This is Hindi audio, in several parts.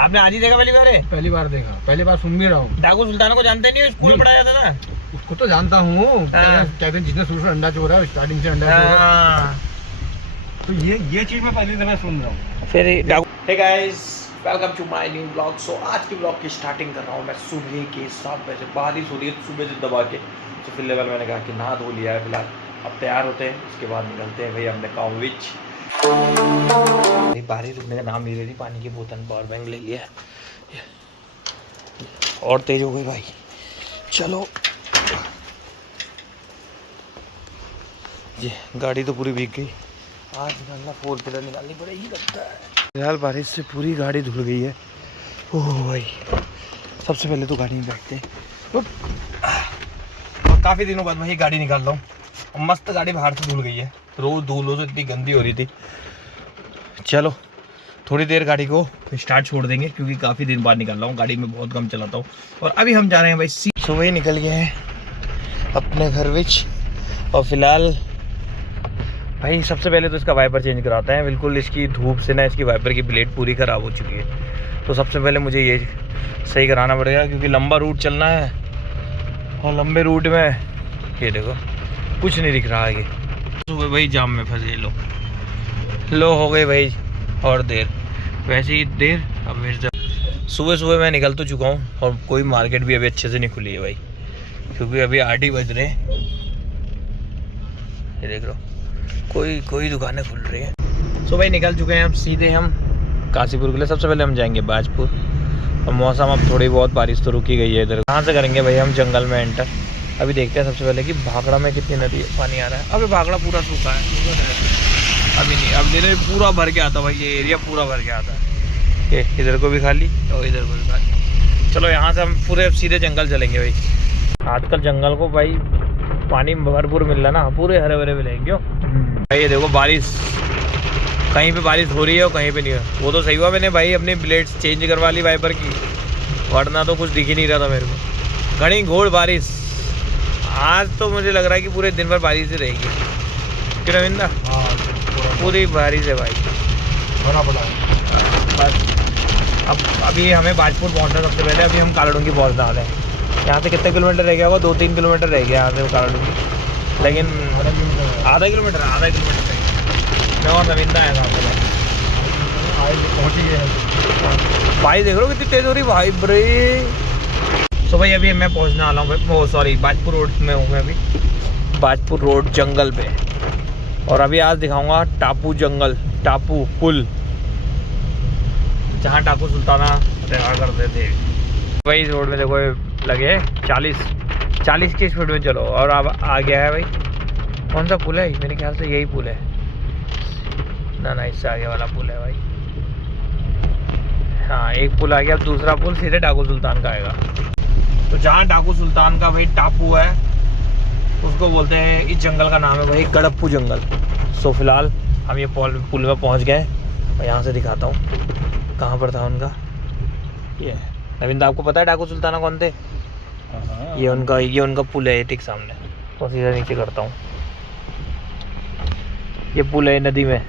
आपने आज ही देखा पहली बार है? पहली बार देखा, पहली बार सुन भी रहा हूँ। डाकू सुल्ताना को जानते नहीं हो? स्कूल में पढ़ाया था ना। उसको तो जानता हूँ, कहते हैं जिसने शुरू से अंडा चोरा है स्टार्टिंग से अंडा चोरा। तो ये चीज मैं पहली दफा सुन रहा हूँ। फिर डाकू। Hey guys, welcome to my new blog. सो आज के ब्लॉग की स्टार्टिंग कर रहा हूँ मैं सुबह के 7 बजे। बारिश हो रही है सुबह से दबा के, तो फिर लेवल मैंने कहा कि नहा धो लिया है फिलहाल, अब तैयार होते हैं, उसके बाद निकलते हैं भाई हमने काम विच। भाई बारिश रुकने का नाम नहीं ले रही। पानी की बोतल, पावर बैंक ले लिया और तेज हो गई भाई। चलो ये गाड़ी तो पूरी भीग गई। आज निकालना 4 व्हीलर निकालनी पड़ेगी लगता है। फिलहाल बारिश से पूरी गाड़ी धुल गई है। ओह भाई, सबसे पहले तो गाड़ी में बैठते हैं। और काफ़ी दिनों बाद भाई गाड़ी निकाल रहा हूँ। मस्त गाड़ी बाहर से धुल गई है, रोज़ धूलों से इतनी गंदी हो रही थी। चलो थोड़ी देर गाड़ी को स्टार्ट छोड़ देंगे, क्योंकि काफ़ी दिन बाद निकल रहा हूँ, गाड़ी में बहुत कम चलाता हूँ। और अभी हम जा रहे हैं भाई सुबह ही निकल गए हैं अपने घर विच। और फिलहाल भाई सबसे पहले तो इसका वाइपर चेंज कराते हैं। बिल्कुल इसकी धूप से ना इसकी वाइपर की ब्लेड पूरी ख़राब हो चुकी है, तो सबसे पहले मुझे ये सही कराना पड़ेगा, क्योंकि लंबा रूट चलना है। और लंबे रूट में ये देखो कुछ नहीं दिख रहा आगे। सुबह भाई जाम में फंसे लो हो गए भाई और देर, वैसे ही देर। अब मेरे सुबह मैं निकल तो चुका हूँ, और कोई मार्केट भी अभी अच्छे से नहीं खुली है भाई, क्योंकि अभी 8 ही बज रहे हैं। ये देख लो कोई दुकानें खुल रही हैं। सो भाई निकल चुके हैं अब सीधे हम काशीपुर के लिए। सबसे पहले हम जाएंगे बाजपुर। और मौसम अब थोड़ी बहुत बारिश तो रुकी गई है इधर। कहाँ से करेंगे भाई हम जंगल में एंटर। अभी देखते हैं सबसे पहले कि भाखड़ा में कितनी नदी पानी आ रहा है। अभी भाखड़ा पूरा सूखा है अभी नहीं, अब धीरे पूरा भर के आता भाई, ये एरिया पूरा भर के आता है। ये इधर को भी खाली और इधर को भी खाली। चलो यहाँ से हम पूरे सीधे जंगल चलेंगे भाई। आजकल जंगल को भाई पानी भरपूर मिल रहा है ना, पूरे हरे भरे मिलेंगे। क्यों भाई ये देखो बारिश, कहीं पे बारिश हो रही है और कहीं पे नहीं है। वो तो सही हुआ मैंने भाई अपनी ब्लेड्स चेंज करवा ली वाइपर की, वरना तो कुछ दिख ही नहीं रहा था मेरे को। घनी घोड़ बारिश। आज तो मुझे लग रहा है कि पूरे दिन भर बारिश ही रहेगी। क्यों रविंदा? पूरी बारिश है भाई, बड़ा बड़ा बस। अब अभी हमें बाजपुर पहुंचना सबसे पहले। अभी हम कालाडूंगी पहुंचने वाले हैं। यहाँ से कितने किलोमीटर रह गया होगा? 2-3 किलोमीटर रह गया यहाँ से कालाडूंगी, लेकिन आधा किलोमीटर रह गया। मैं और रविंदा है साथ में पहुँच ही गए भाई। देख लो कितनी तेज हो रही भाई ब्रेक। सो भाई अभी मैं पहुंचने वाला हूँ भाई, वो सॉरी बाजपुर रोड में हूँ मैं अभी, बाजपुर रोड जंगल पे। और अभी आज दिखाऊंगा टापू जंगल, टापू पुल, जहाँ टापू सुल्ताना रहा करते थे भाई। इस रोड में देखो लगे 40 की स्पीड में चलो। और अब आ गया है भाई, कौन सा पुल है? मेरे ख्याल से यही पुल है ना, इससे आगे वाला पुल है भाई। हाँ एक पुल आ गया, अब दूसरा पुल सीधे टापू सुल्तान का आएगा। तो जहाँ टापू सुल्तान का भाई टापू है, उसको बोलते हैं, इस जंगल का नाम है भाई गड़प्पू जंगल। सो फिलहाल हम ये पुल में पहुँच गए, और यहाँ से दिखाता हूँ कहाँ पर था उनका। ये नविंदा, आपको पता है टापू सुल्ताना कौन थे? ये उनका पुल है, ठीक सामने। तो सीधा नीचे करता हूँ, ये पुल है नदी में।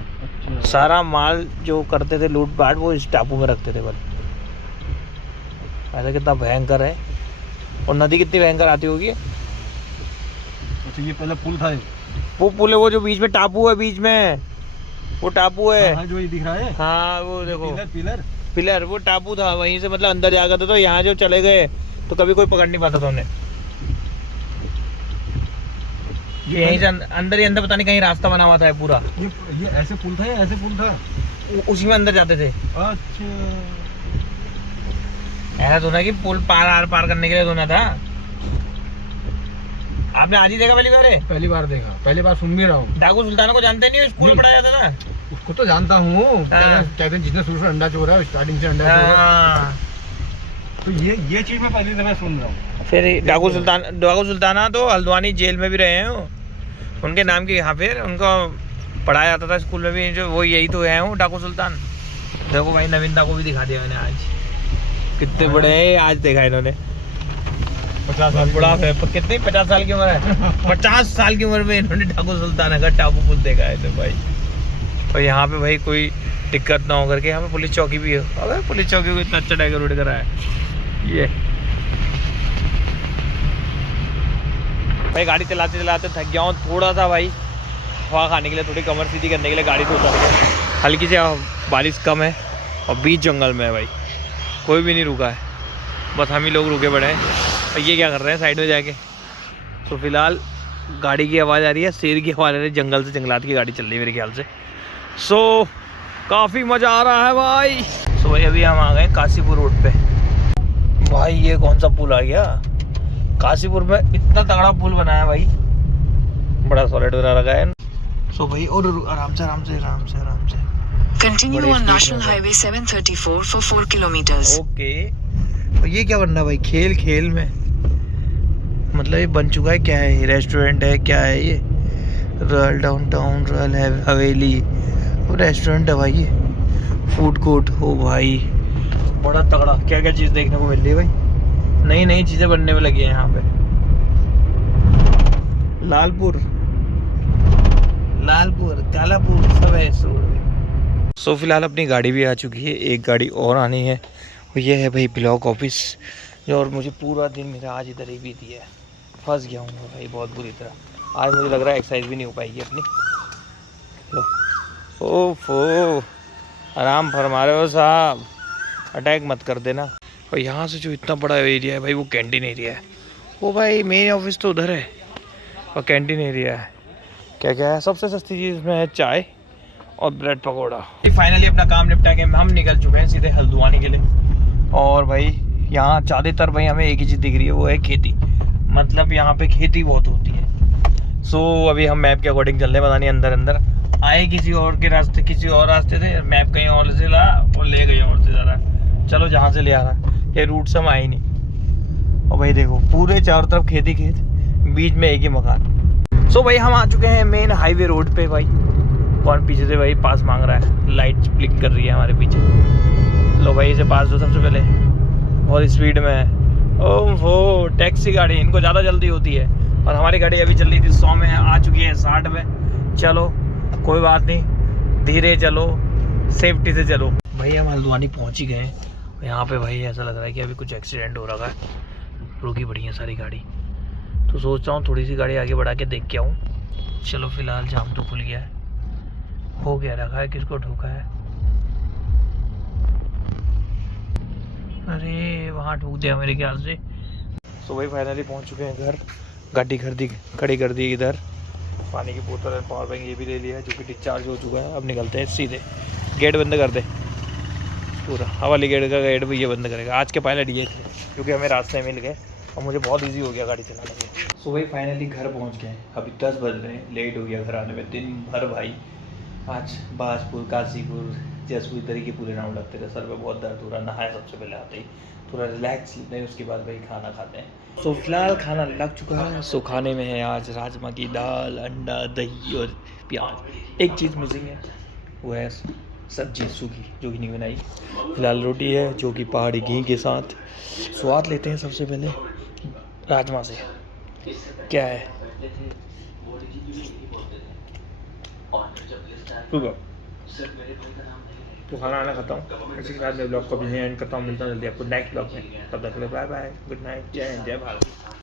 सारा माल जो करते थे लूट पाट, वो इस टापू में रखते थे बल। ऐसा कितना भयंकर है, और नदी कितनी भयंकर आती होगी। अच्छा ये पहले पुल था? वो पुल है, वो जो बीच में टापू है, बीच में वो टापू है। हाँ, जो ये दिख रहा है। हाँ वो देखो पिलर वो टापू था। वहीं से मतलब अंदर जा गए, तो यहाँ जो चले गए तो कभी कोई पकड़ नहीं पाता था उन्हें। ये यहीं से अंदर ही अंदर पता नहीं कहीं रास्ता बना हुआ था पूरा। ये ऐसे पुल था या ऐसे पुल था? उसी में अंदर जाते थे। अच्छा ऐसा तो ना कि पुल पार करने के लिए तो ना था। आपने आज ही देखा पहली बार है? पहली बार देखा, पहली बार सुन भी रहा हूँ। डाकू सुल्ताना को जानते नहीं हो? स्कूल में पढ़ाया था ना। उसको तो जानता हूँ, कहते हैं जिसने शुरू से अंडा चोरा है स्टार्टिंग से अंडा चोरा। तो ये चीज मैं पहली दफा सुन रहा हूँ। फिर डाकू सुल्ताना तो हल्द्वानी जेल में भी रहे हैं। उनके नाम की यहाँ पे उनको पढ़ाया जाता था स्कूल में भी, जो वो यही तो है वो डाकू सुल्तान। देखो भाई नविंदा को भी दिखा दिया मैंने आज, कितने बड़े हैं आज देखा इन्होंने। 50 साल बड़ा है, कितनी 50 साल की उम्र है? 50 साल की उम्र में इन्होंने डाकू सुल्ताना का टापू पुल देखा है तो भाई। और यहाँ पे भाई कोई दिक्कत ना हो करके। यहाँ पे पुलिस चौकी भी है। अबे पुलिस चौकी को इतना अच्छा डेकोरेट करा है ये। भाई गाड़ी चलाते चलाते थक गया हूँ थोड़ा सा भाई, हवा खाने के लिए, थोड़ी कमर सीधी करने के लिए गाड़ी से उतर गया। हल्की सी बारिश कम है और बीच जंगल में है भाई, कोई भी नहीं रुका है, बस हम ही लोग रुके पड़े हैं। और ये क्या कर रहे हैं साइड में जाके। तो फिलहाल गाड़ी की आवाज़ आ रही है, शेर की आवाज़ आ रही है, जंगल से जंगलात की गाड़ी चल रही है मेरे ख्याल से। सो काफ़ी मज़ा आ रहा है भाई। सो भाई अभी हम आ गए काशीपुर रोड पे। भाई ये कौन सा पुल आ गया काशीपुर में, इतना तगड़ा पुल बनाया भाई, बड़ा सॉलिड बना रखा है। सो भाई और आराम से आराम से आराम से आराम से Continue on National Highway 734 for 4 kilometers. Okay. तो ये क्या बनना भाई, खेल खेल में, मतलब ये बन चुका है क्या है, ये रेस्टोरेंट है क्या है ये, रॉयल डाउनटाउन रॉयल हवेली रेस्टोरेंट है भाई, ये फूड कोर्ट हो भाई, बड़ा तगड़ा। क्या क्या चीज़ देखने को मिल रही है भाई, नई नई चीज़ें बनने में लगी हैं यहाँ पे। लालपुर कालापुर सब है। सो फिलहाल अपनी गाड़ी भी आ चुकी है, एक गाड़ी और आनी है, और ये है भाई ब्लॉक ऑफिस जो, और मुझे पूरा दिन मेरा आज इधर ही बीत दिया है, फंस गया हूँ भाई बहुत बुरी तरह। आज मुझे लग रहा है एक्सरसाइज भी नहीं हो पाएगी अपनी। लो ओफो, आराम फरमा रहे हो साहब, अटैक मत कर देना। और यहाँ से जो इतना बड़ा एरिया है भाई वो कैंटीन एरिया है। वो भाई मेन ऑफिस तो उधर है और कैंटीन एरिया है। क्या क्या है, सबसे सस्ती चीज़ में है चाय और ब्रेड पकौड़ा। फाइनली अपना काम निपटा के हम निकल चुके हैं सीधे हल्द्वानी के लिए। और भाई यहाँ ज़्यादातर भाई हमें एक ही चीज़ दिख रही है, वो है खेती, मतलब यहाँ पे खेती बहुत होती है। सो अभी हम मैप के अकॉर्डिंग चल रहे हैं, पता नहीं अंदर अंदर आए किसी और के रास्ते, किसी और रास्ते से, मैप कहीं और से ला और ले गए और से जा रहा है। चलो जहाँ से ले आ रहा है, ये रूट से हम आए नहीं। और भाई देखो पूरे चारों तरफ खेती खेत, बीच में एक ही मकान। सो भाई हम आ चुके हैं मेन हाईवे रोड पे। भाई कौन पीछे से भाई पास मांग रहा है, लाइट ब्लिंक कर रही है हमारे पीछे। लो भाई इसे पास दो सबसे पहले, बहुत स्पीड में है। ओहो टैक्सी गाड़ी, इनको ज़्यादा जल्दी होती है, और हमारी गाड़ी अभी चल रही थी 100 में, आ चुकी है 60 में। चलो कोई बात नहीं, धीरे चलो, सेफ्टी से चलो। भाई हम हल्द्वानी पहुँच ही गए हैं। यहाँ पे भाई ऐसा लग रहा है कि अभी कुछ एक्सीडेंट हो रहा है, रुकी पड़ी है सारी गाड़ी। तो सोचता हूँ थोड़ी सी गाड़ी आगे बढ़ा के देख के आऊँ। चलो फिलहाल जाम तो खुल गया है, हो गया रखा है, किसको ठोका है, अरे वहाँ ठोक दिया मेरे ख्याल से। सो भाई फाइनली पहुँच चुके हैं घर, गाड़ी खड़ी कर दी इधर, पानी की बोतल और पावर बैंक ये भी ले लिया है जो कि डिस्चार्ज हो चुका है। अब निकलते हैं सीधे, गेट बंद कर दे पूरा, हवाली गेट का गेट भी ये बंद करेगा। आज के पायलट ये थे क्योंकि हमें रास्ते में मिल गए और मुझे बहुत ईजी हो गया गाड़ी चलाने में। सो भाई फाइनली घर पहुंच गए, अभी 10 बज रहे हैं, लेट हो गया घर आने में। दिन भर भाई आज बाजपुर काशीपुर जयपुर इधर ही के पूरे राउंड लगते थे, सर पे बहुत दर्द हो रहा, नहाया सबसे पहले आते ही, थोड़ा रिलैक्स लेते हैं, उसके बाद भाई खाना खाते हैं। सो फिलहाल खाना लग चुका है। सो खाने में है आज राजमा की दाल, अंडा, दही और प्याज। एक चीज़ मिसिंग है, वो है सब्जी सूखी जो कि नहीं बनाई। फिलहाल रोटी है जो कि पहाड़ी घी के साथ। स्वाद लेते हैं सबसे पहले राजमा से, क्या है तो खाना आना खाता हूँ, इसी के साथ मैं ब्लॉग को भी एंड करता हूँ। मिलता हूँ जल्दी आपको नेक्स्ट ब्लॉग में, तब तक के लिए बाय बाय, गुड नाइट, जय हिंद, जय भारत।